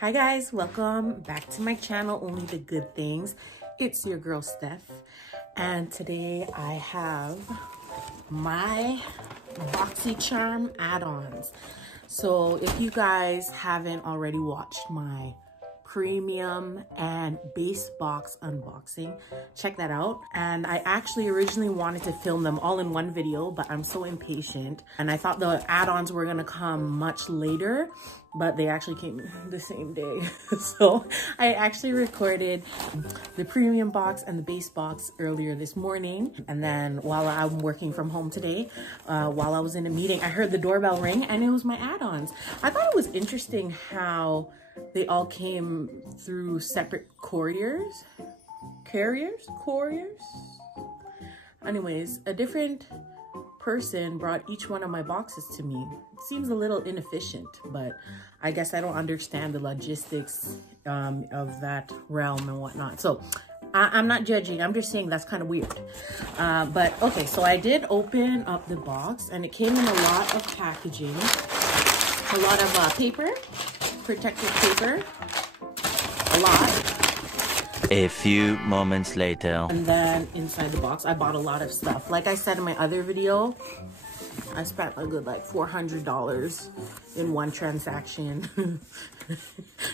Hi guys, welcome back to my channel, Only the Good Things. It's your girl Steph, and today I have my Boxycharm add-ons. So if you guys haven't already watched my premium and base box unboxing, check that out. And I actually originally wanted to film them all in one video, but I'm so impatient and I thought the add-ons were gonna come much later, but they actually came the same day. So I actually recorded the premium box and the base box earlier this morning, and then while I'm working from home today, while I was in a meeting, I heard the doorbell ring and it was my add-ons. I thought it was interesting how they all came through separate couriers. Anyways, a different person brought each one of my boxes to me. It seems a little inefficient, but I guess I don't understand the logistics of that realm and whatnot. So I'm not judging, I'm just saying that's kind of weird. But okay, so I did open up the box and it came in a lot of packaging, a lot of paper, protective paper, a lot. A few moments later. And then inside the box, I bought a lot of stuff. Like I said in my other video, I spent a good like $400 in one transaction.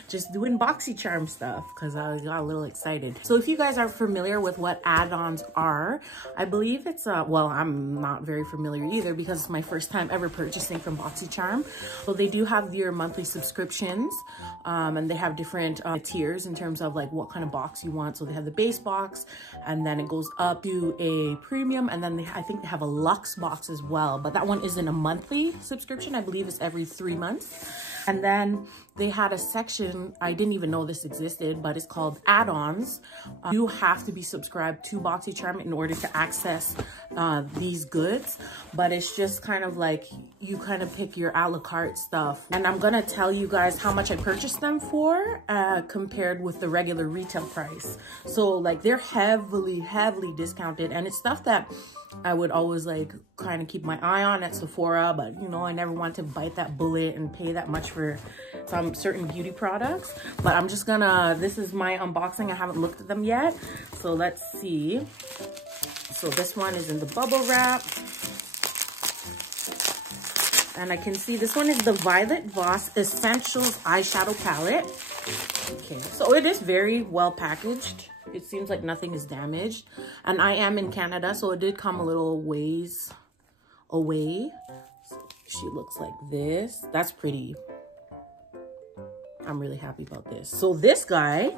Just doing Boxycharm stuff because I got a little excited. So if you guys aren't familiar with what add-ons are, I believe it's well, I'm not very familiar either because it's my first time ever purchasing from Boxycharm. So they do have your monthly subscriptions, and they have different tiers in terms of like what kind of box you want. So they have the base box, and then it goes up to a premium, and then I think they have a luxe box as well, but that one isn't a monthly subscription. I believe it's every 3 months. And then they had a section, I didn't even know this existed, but it's called add-ons. You have to be subscribed to Boxycharm in order to access these goods, but it's just kind of like you kind of pick your a la carte stuff. And I'm gonna tell you guys how much I purchased them for compared with the regular retail price. So like they're heavily discounted, and it's stuff that I would always like kind of keep my eye on at Sephora, but you know, I never want to bite that bullet and pay that much for some certain beauty products. But I'm just gonna, this is my unboxing. I haven't looked at them yet, so let's see. So this one is in the bubble wrap, and I can see this one is the Violet Voss Essentials eyeshadow palette. Okay, so it is very well packaged. It seems like nothing is damaged, and I am in Canada, so it did come a little ways away. So she looks like this. That's pretty. I'm really happy about this. So this guy,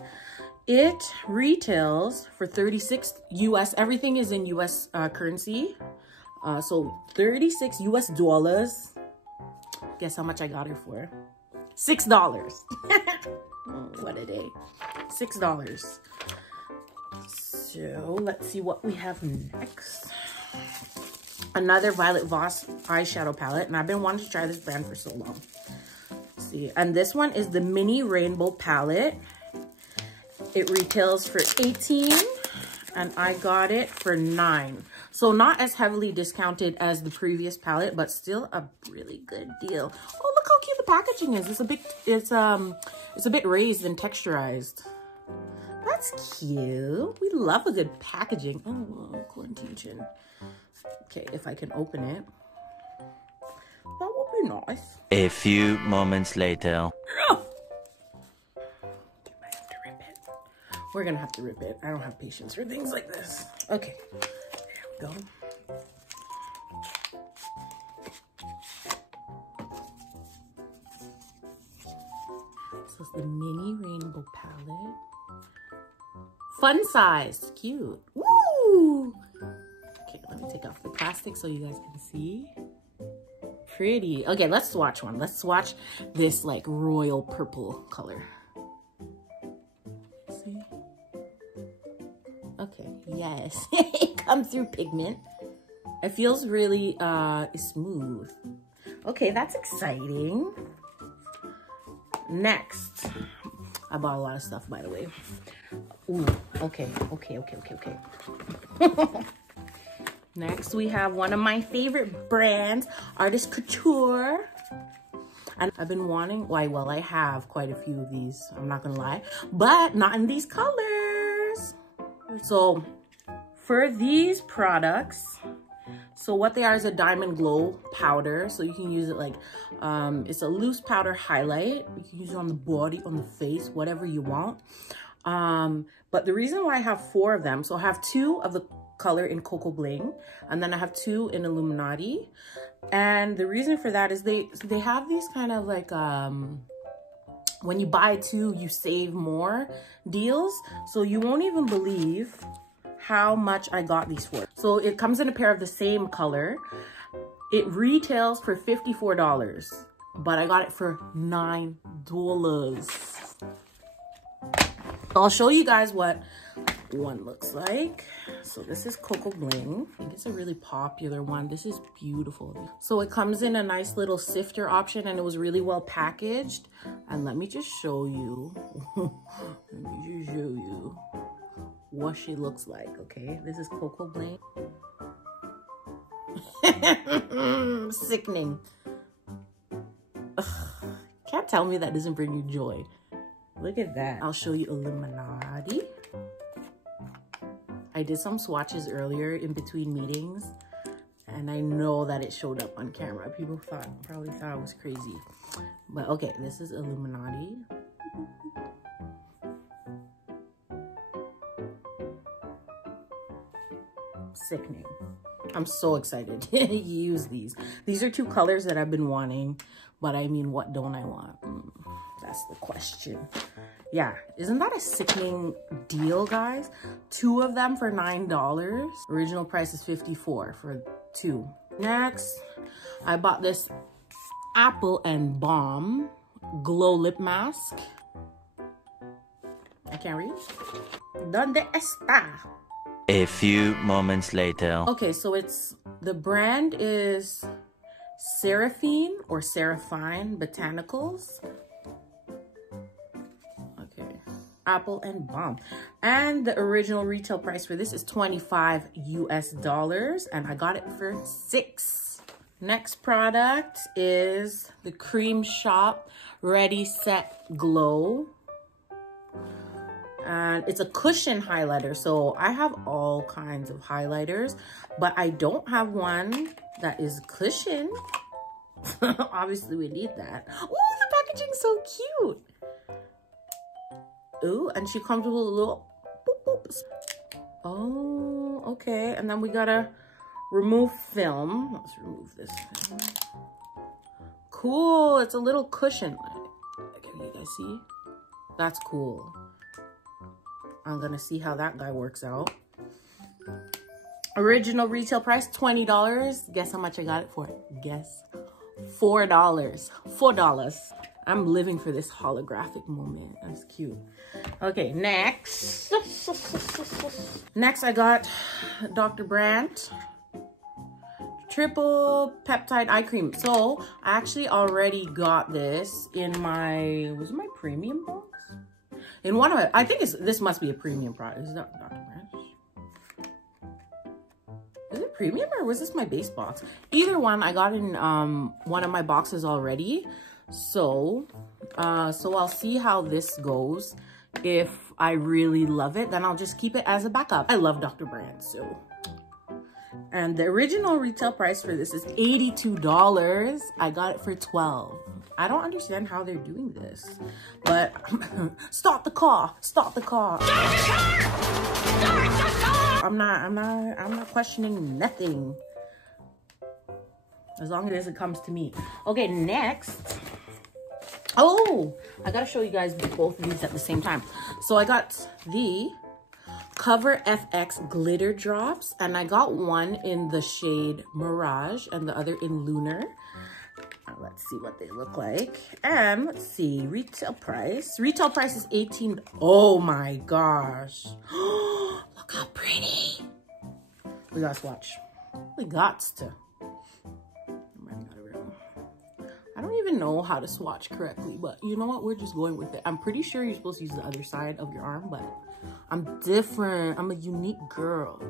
it retails for 36 US. Everything is in US currency. So 36 US dollars. Guess how much I got her for? $6. Oh, what a day. $6. So let's see what we have next. Another Violet Voss eyeshadow palette, and I've been wanting to try this brand for so long. Let's see, and this one is the mini rainbow palette. It retails for $18, and I got it for $9. So not as heavily discounted as the previous palette, but still a really good deal. Oh, look how cute the packaging is. It's a bit raised and texturized. That's cute. We love a good packaging. Oh, quarantine. Okay, if I can open it, that would be nice. A few moments later. We're gonna have to rip it. I don't have patience for things like this. Okay, there we go. This is the mini rainbow palette. Fun size, cute. Woo! Okay, let me take off the plastic so you guys can see. Pretty. Okay, let's swatch one. Let's swatch this like royal purple color. See? Okay, yes. It comes through pigment. It feels really smooth. Okay, that's exciting. Next, I bought a lot of stuff, by the way. Ooh, okay. Next, we have one of my favorite brands, Couture. And I've been wanting, well, I have quite a few of these, I'm not gonna lie, but not in these colors. So for these products, so what they are is a diamond glow powder. So you can use it like, it's a loose powder highlight. You can use it on the body, on the face, whatever you want. But the reason why I have 4 of them, so I have 2 of the color in Coco Bling, and then I have 2 in Illuminati. And the reason for that is they have these kind of like, when you buy 2, you save more deals. So you won't even believe how much I got these for. So it comes in a pair of the same color. It retails for $54, but I got it for $9. I'll show you guys what one looks like. So this is Coco Bling. I think it's a really popular one. This is beautiful. So it comes in a nice little sifter option, and it was really well packaged. And let me just show you. Let me just show you what she looks like, okay? This is Coco Bling. Sickening. Ugh. Can't tell me that doesn't bring you joy. Look at that. I'll show you Illuminati. I did some swatches earlier in between meetings, and I know that it showed up on camera. People probably thought I was crazy. But okay, this is Illuminati. Sickening. I'm so excited to use these. These are 2 colors that I've been wanting, but I mean, what don't I want? That's the question. Yeah, isn't that a sickening deal, guys? 2 of them for $9. Original price is $54 for 2. Next, I bought this Apple and Balm Glow Lip Mask. I can't read. ¿Dónde está? A few moments later. Okay, so the brand is Seraphine or Seraphine Botanicals. Okay, Apple and Balm. And the original retail price for this is $25 US, and I got it for $6. Next product is the Cream Shop Ready Set Glow. And it's a cushion highlighter. So I have all kinds of highlighters, but I don't have one that is cushion. Obviously we need that. Oh, the packaging's so cute. Ooh, and she comes with a little boop boops. Oh, okay. And then we gotta remove film. Let's remove this film. Cool, it's a little cushion. Can you guys see? That's cool. I'm gonna see how that guy works out. Original retail price, $20. Guess how much I got it for? Guess. $4. $4. I'm living for this holographic moment. That's cute. Okay, next. Next, I got Dr. Brandt Triple Peptide Eye Cream. So, I actually already got this in my, was it my premium box? In one of it, I think this must be a premium product. Is that Dr. Brandt? Is it premium or was this my base box? Either one, I got in one of my boxes already. So I'll see how this goes. If I really love it, then I'll just keep it as a backup. I love Dr. Brandt, so. And the original retail price for this is $82. I got it for $12. I don't understand how they're doing this, but stop the car, stop the car. Start the car! Start the car! I'm not questioning nothing. As long as it comes to me. Okay, next. Oh, I gotta show you guys both of these at the same time. So I got the Cover FX glitter drops, and I got one in the shade Mirage and the other in Lunar. Let's see what they look like. And let's see, retail price. Retail price is $18. Oh my gosh. Look how pretty. We gotta swatch. We got to. I don't even know how to swatch correctly, but you know what? We're just going with it. I'm pretty sure you're supposed to use the other side of your arm, but I'm different. I'm a unique girl.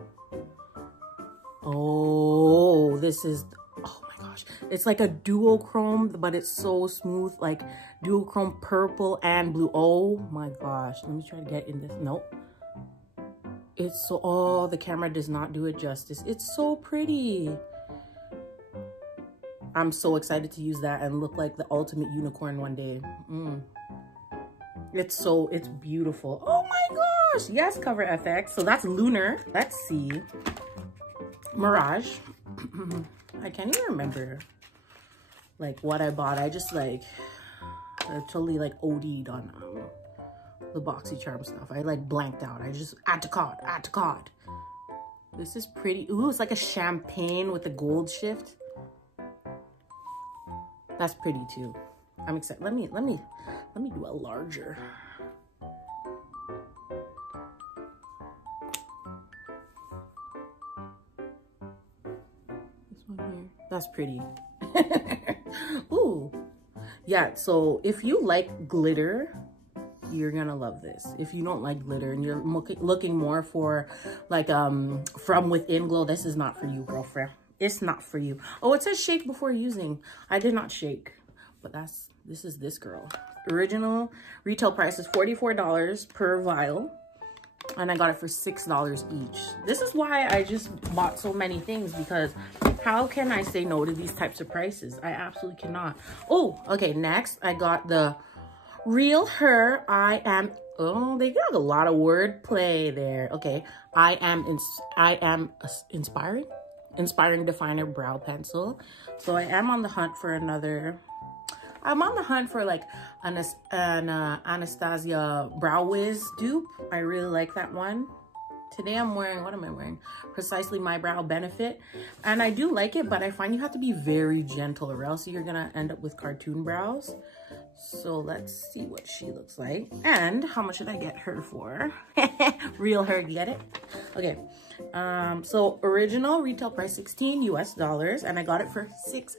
Oh, this is, oh my gosh. It's like a duochrome, but it's so smooth, like duochrome purple and blue. Oh my gosh, let me try to get in this. Nope. It's so, oh, the camera does not do it justice. It's so pretty. I'm so excited to use that and look like the ultimate unicorn one day. It's beautiful. Oh my gosh. Yes, Cover FX. So that's Lunar. Let's see. Mirage. I can't even remember like what I bought. I just like, I totally like OD'd on the Boxycharm stuff. I like blanked out. I just add to cart. This is pretty. Ooh, it's like a champagne with a gold shift. That's pretty too. I'm excited. Let me do a larger. This one here. That's pretty. Ooh. Yeah, so if you like glitter, you're gonna love this. If you don't like glitter and you're looking more for like from within glow, this is not for you, girlfriend. It's not for you. Oh, it says shake before using. I did not shake, but this is this girl. Original retail price is $44 per vial, and I got it for $6 each. This is why I just bought so many things, because how can I say no to these types of prices? I absolutely cannot. Oh, okay, next I got the Real Her oh, they got a lot of wordplay there. Okay, I am inspiring definer brow pencil. So I am on the hunt for another. I'm on the hunt for like an Anastasia Brow Wiz dupe. I really like that one. Today I'm wearing, what am I wearing? Precisely My Brow Benefit. And I do like it, but I find you have to be very gentle or else you're gonna end up with cartoon brows. So let's see what she looks like. And how much did I get her for? Real Her, get it? Okay. So original retail price $16 US, and I got it for $6.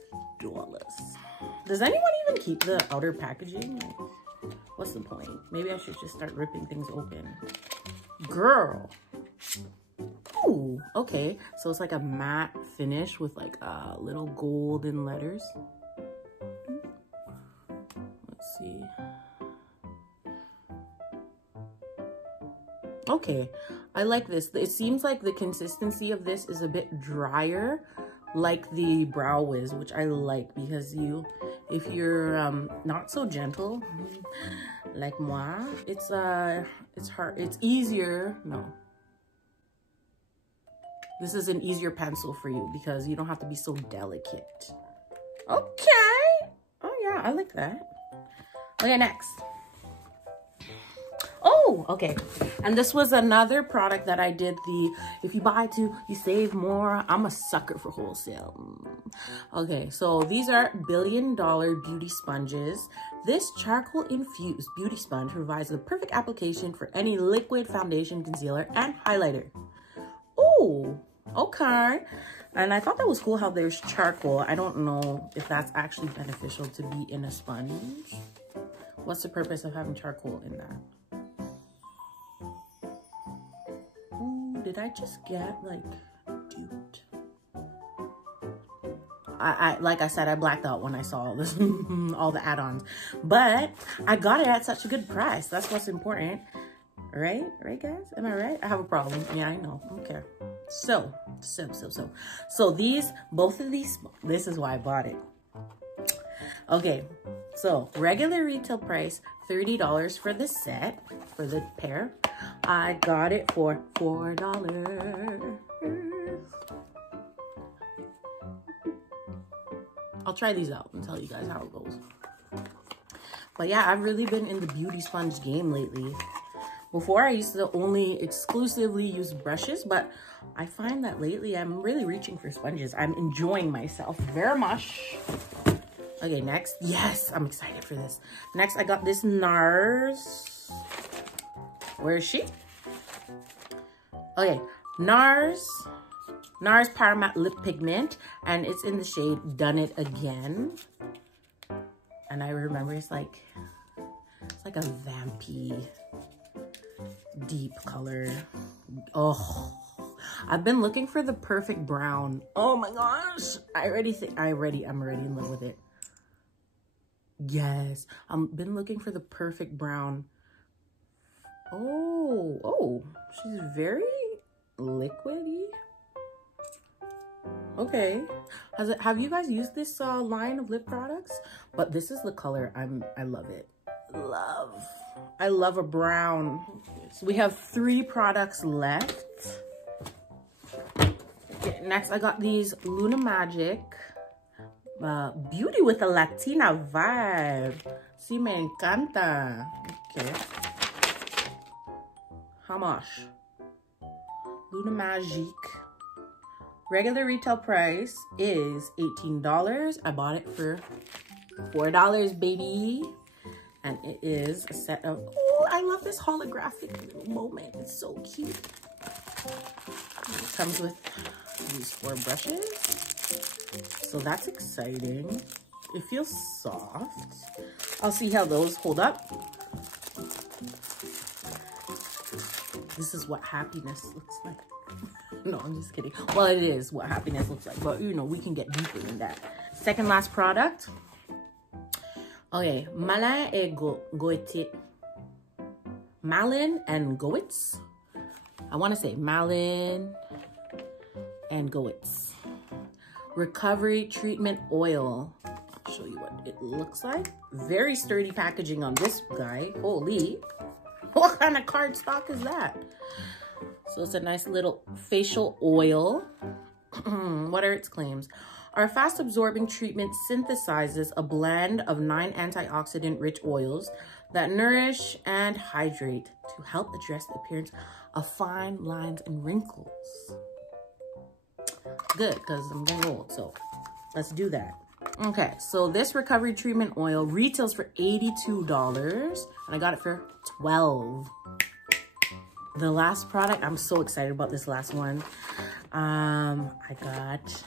Does anyone even keep the outer packaging? Like, what's the point? Maybe I should just start ripping things open. Girl. Ooh, okay. So it's like a matte finish with like little golden letters. Let's see. Okay, I like this. It seems like the consistency of this is a bit drier, like the Brow Wiz, which I like, because if you're not so gentle like moi, it's hard. It's easier. No, this is an easier pencil for you because you don't have to be so delicate. Okay. Oh yeah, I like that. Okay, next. Oh, okay. And this was another product that I did the, if you buy two, you save more. I'm a sucker for wholesale. Okay, so these are $1 billion beauty sponges. This charcoal infused beauty sponge provides the perfect application for any liquid foundation, concealer, and highlighter. Oh, okay. And I thought that was cool how there's charcoal. I don't know if that's actually beneficial to be in a sponge. What's the purpose of having charcoal in that? Ooh, did I just get like duped? Like I said, I blacked out when I saw all this, all the add-ons, but I got it at such a good price. That's what's important, right? Right, guys? Am I right? I have a problem. Yeah, I know. Okay. So these, both of these, this is why I bought it. Okay, so regular retail price, $30 for the set, for the pair. I got it for $4. I'll try these out and tell you guys how it goes. But yeah, I've really been in the beauty sponge game lately. Before, I used to only exclusively use brushes, but I find that lately I'm really reaching for sponges. I'm enjoying myself very much. Okay, next. Yes, I'm excited for this. Next, I got this NARS. Where is she? Okay, NARS Power Matte Lip Pigment, and it's in the shade Done It Again. And I remember it's like a vampy deep color. Oh, I've been looking for the perfect brown. Oh my gosh. I'm already in love with it. Yes. I've been looking for the perfect brown. Oh, she's very liquidy. Okay. Have you guys used this line of lip products? But this is the color. I love it. I love a brown. So we have 3 products left. Okay, next I got these Luna Magic Beauty with a Latina vibe. Sí, me encanta. Okay. How much? Luna Magic. Regular retail price is $18. I bought it for $4, baby. And it is a set of, oh, I love this holographic little moment. It's so cute. It comes with these 4 brushes. So that's exciting. It feels soft. I'll see how those hold up. This is what happiness looks like. No, I'm just kidding. Well, it is what happiness looks like, but you know, we can get deeper than that. Second last product. Okay, Malin and Goethe. Malin and Goetz. I want to say Malin and Goetz. Recovery Treatment Oil. I'll show you what it looks like. Very sturdy packaging on this guy. Holy. What kind of cardstock is that? So it's a nice little facial oil. What are its claims? Our fast-absorbing treatment synthesizes a blend of 9 antioxidant-rich oils that nourish and hydrate to help address the appearance of fine lines and wrinkles. Good, because I'm getting old, so let's do that. Okay, so this recovery treatment oil retails for $82, and I got it for $12. The last product, I'm so excited about this last one. I got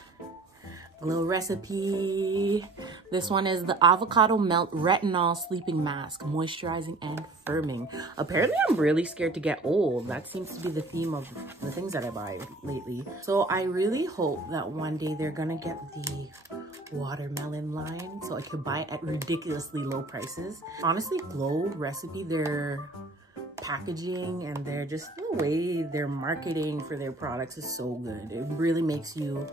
a little recipe. This one is the Avocado Melt Retinol Sleeping Mask, moisturizing and firming. Apparently, I'm really scared to get old. That seems to be the theme of the things that I buy lately. So I really hope that one day they're gonna get the watermelon line so I could buy it at ridiculously low prices. Honestly, Glow Recipe, their packaging and they're just the way they're marketing for their products is so good. It really makes you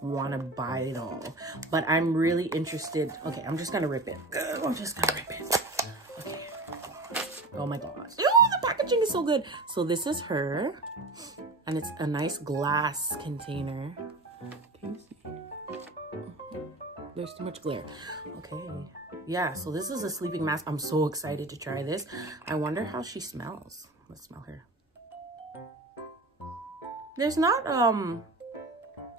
want to buy it all. But I'm really interested. Okay, I'm just gonna rip it. I'm just gonna rip it. Okay. Oh my gosh. Oh, the packaging is so good. So this is her, and it's a nice glass container. Can you see? There's too much glare. Okay. Yeah, so this is a sleeping mask. I'm so excited to try this. I wonder how she smells. Let's smell her. There's not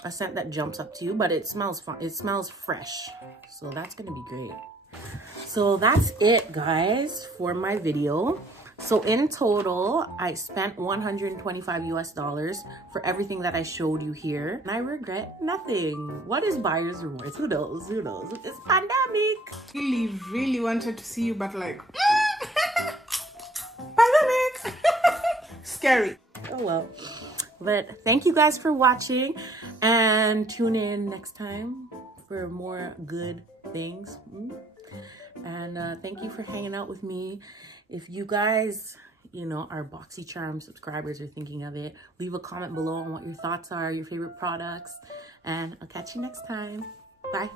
a scent that jumps up to you, but it smells fun. It smells fresh. So that's gonna be great. So that's it, guys, for my video. So in total, I spent $125 US for everything that I showed you here. And I regret nothing. What is buyer's remorse? Who knows? Who knows? It's pandemic. Really wanted to see you, but like, pandemic. Scary. Oh well. But thank you guys for watching, and tune in next time for more good things. And thank you for hanging out with me. If you guys, you know, are Boxycharm subscribers or thinking of it, leave a comment below on what your thoughts are, your favorite products, and I'll catch you next time. Bye.